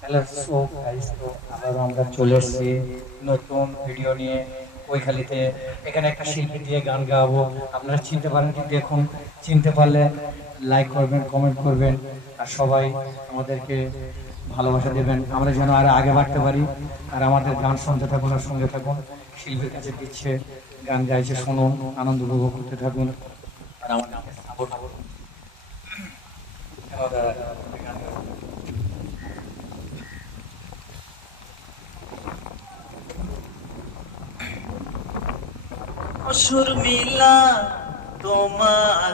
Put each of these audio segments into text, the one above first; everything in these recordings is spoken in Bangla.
হ্যালো সো গাইস, তো আবারও আমরা চলে এসেছি নতুন ভিডিও নিয়ে। ওইখালিতে এখানে একটা শিল্পী দিয়ে গান গাবো। আপনারা চিনতে পারেন কি? দেখুন, চিনতে পারলে লাইক করবেন, কমেন্ট করবেন, আর সবাই আমাদেরকে ভালোবাসা দেবেন, আমরা যেন আর আগে বাড়তে পারি। আর আমাদের গান শুনতে থাকুন আর সঙ্গে থাকুন। শিল্পীর কাছে দিচ্ছে, গান গাইছে, শুনুন, আনন্দ উপভোগ করতে থাকুন আর আমাদেরকে সাপোর্ট করুন। শর্মিলা, তোমার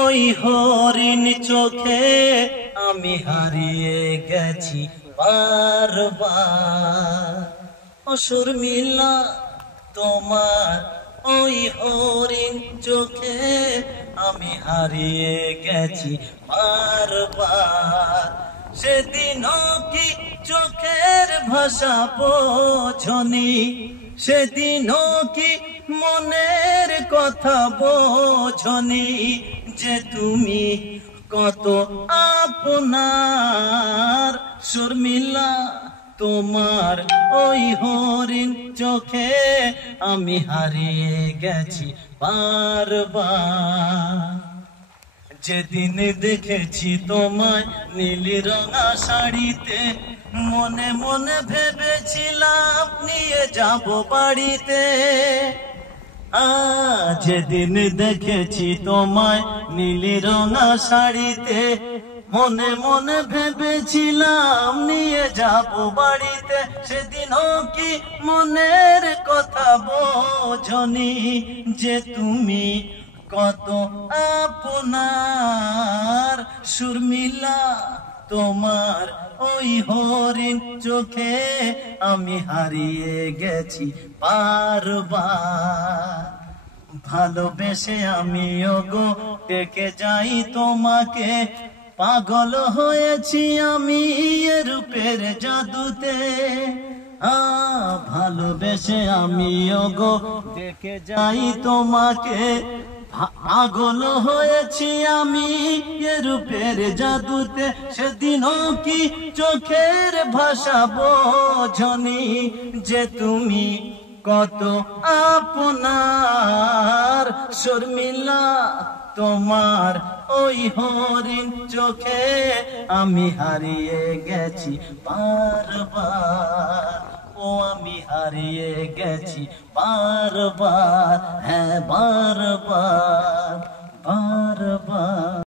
ওই হরিণ চোখে আমি হারিয়ে গেছি বারবার। ও শর্মিলা, তোমার ওই হরিণ চোখে আমি হারিয়ে গেছি বারবার। সেদিনও কি চোখের ভাষা বোঝনি, সেদিনও কি মনের কথা বোঝনি, যে তুমি কত আপনার। শর্মিলা, তোমার ওই হরিণ চোখে আমি হারিয়ে গেছি বারবার। যেদিন দেখেছি তোমায় নীলি রঙা শাড়িতে, মনে মনে ভেবেছিলাম নিয়ে যাব বাড়িতে। যেদিন দেখেছি তোমায় নীলি রঙা শাড়িতে, মনে মনে ভেবেছিলাম নিয়ে যাব বাড়িতে। সেদিনও কি মনের কথা বোঝনি, যে তুমি কত আপনার। শর্মিলা, তোমার ওই হরিণ চোখে আমি হারিয়ে গেছি বারবার। ভালোবেসে আমিও গো ডেকে যাই তোমাকে, পাগল হয়েছি আমি এ রূপের জাদুতে। ভালোবেসে আমিও গো ডেকে যাই তোমাকে, পাগল হয়েছি আমি এ রূপের জাদুতে। সেদিনও কি চোখের ভাষা বোঝনি, যে তুমি কত আপনার। শর্মিলা, তোমার ওই হরিণ চোখে আমি হারিয়ে গেছি বারবার। ও আমি হারিয়ে গেছি বারবার, হ্যাঁ বারবার বারবার।